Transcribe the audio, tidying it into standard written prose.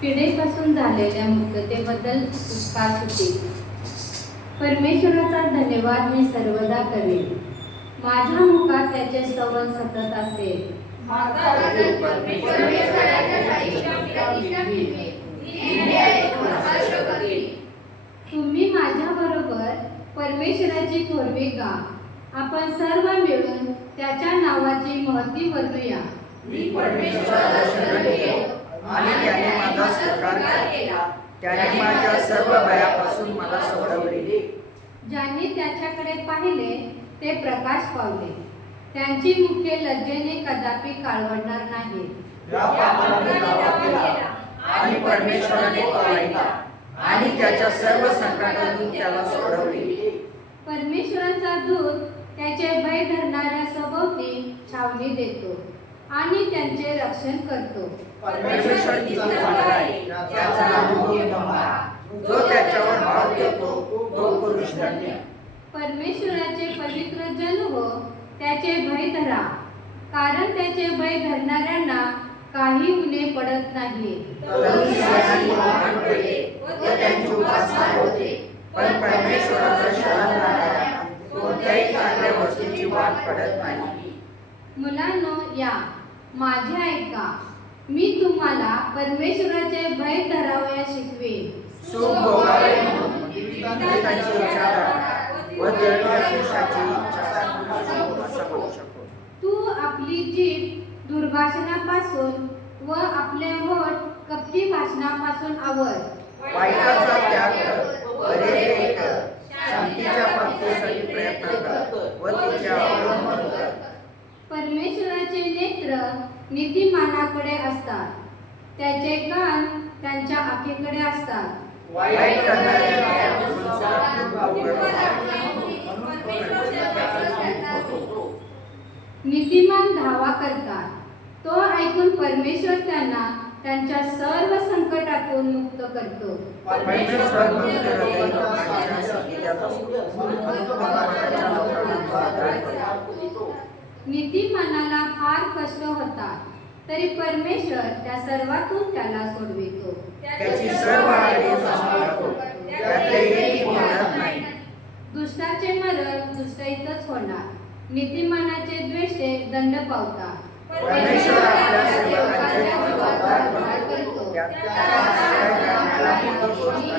पिढेपासून झालेल्या मुक्ततेबद्दल उपकार होते. परमेश्वराचा धन्यवाद मी सर्वदा करेन. माझ्या मुखात त्याचे स्तवन सतत असेल. तुम्ही माझ्या बरोबर परमेश्वराची थोरवी गा. आपण सर्व मिळून त्याच्या नावाची महती वर्णूया. मी परमेश्वराला शरण गेलो आणि त्याने माझा स्वीकार केला. त्याने माझ्या सर्व भयापासून मला सोडवले. ज्यांनी त्याच्याकडे पाहिले ते प्रकाश पावले. त्यांची मुखे लज्जेने कदापि काळवडणार नाही. या पापाने दावा केला आणि परमेश्वराने तो ऐकला आणि त्याच्या सर्व संकटातून त्याला सोडवले. परमेश्वराचा दूत त्याचे भय धरणाऱ्या सभोवती छावणी देतो आणि त्यांचे रक्षण करतो. परमेश्वर किती चांगला आहे त्याचा अनुभव घ्या. जो त्याच्यावर भाव ठेवतो तो पुरुष धन्य. परमेश्वराचे पवित्र जन हो, त्याचे भय धरा, कारण त्याचे भय धरणाऱ्यांना काही उणे पडत नाही. तरुण सेनानी महान केले व त्यांची उपासना होते. पण परमेश्वराचा शरण जाणाऱ्या कोणत्याही चांगल्या वस्तूची वाट पडत नाही. मुलांनो, या माझे ऐका. मी तुम्हाला परमेश्वराचे भय धरावयास शिकवेन. सुख भोगावे म्हणून विविधतेची इच्छा करा व देवाशिषाची इच्छा असं होऊ शकतो. तू आपली जीभ दुर्भाषणापासून व आपले होठ कपटी भाषणापासून आवर. वाईटाचा त्याग कर, बरे कर, शांतीच्या प्राप्तीसाठी प्रयत्न कर व तिचे अवलंबन कर. परमेश्वराचे नेत्र नीतिमानाकडे असतात, त्याचे कान त्यांच्या आखीकडे असतात. वाईट करणाऱ्याला नीतिमान धावा करतात, तो ऐकून परमेश्वर त्यांना त्यांच्या सर्व संकटातून मुक्त करतो. परमेश्वर भक्त हृदय लोकांच्या संगीतात असतो. नीतिमानाला फार कष्ट होतात, तरी परमेश्वर त्या सर्वातून त्याला सोडवितो. त्याची सर्व आज्ञा संभाळतो, त्यातले एकही मोडत नाही. दुष्टाचे मरण दुष्टाईतच होणार, नीतिमानाचे द्वेषे दंड पावतात. परमेश्वर आपल्या सेवकांचे जीवात करतो. करतो. त्याच्या आश्रय करण्याला मोठी गोष्ट नाही.